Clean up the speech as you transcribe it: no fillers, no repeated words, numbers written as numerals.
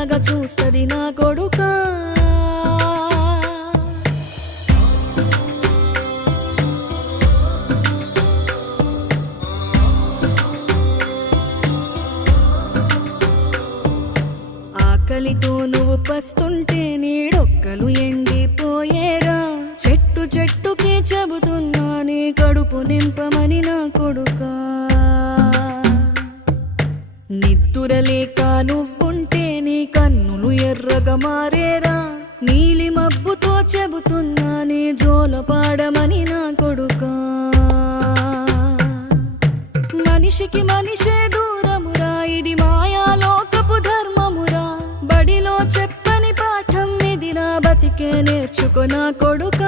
చల్లగా చూస్తది నా కొడుకా. ఆకలితో నువ్వు పస్తుంటే నీడొక్కలు ఎండిపోయేరా. చెట్టు చెట్టుకే చెబుతున్నా నీ కడుపు నింపమని నా కొడుకా. నిద్దురలేక నువ్వుంటే నీ కన్నులు ఎర్రగా మారేరా. నీలి మబ్బుతో చెబుతున్నా నీ జోల పాడమని నా కొడుకా. మనిషికి మనిషే దూరమురా, ఇది మాయాలోకపు ధర్మమురా. బడిలో చెప్పని పాఠం ఇదిరా, బతికే నేర్చుకో నా కొడుకా.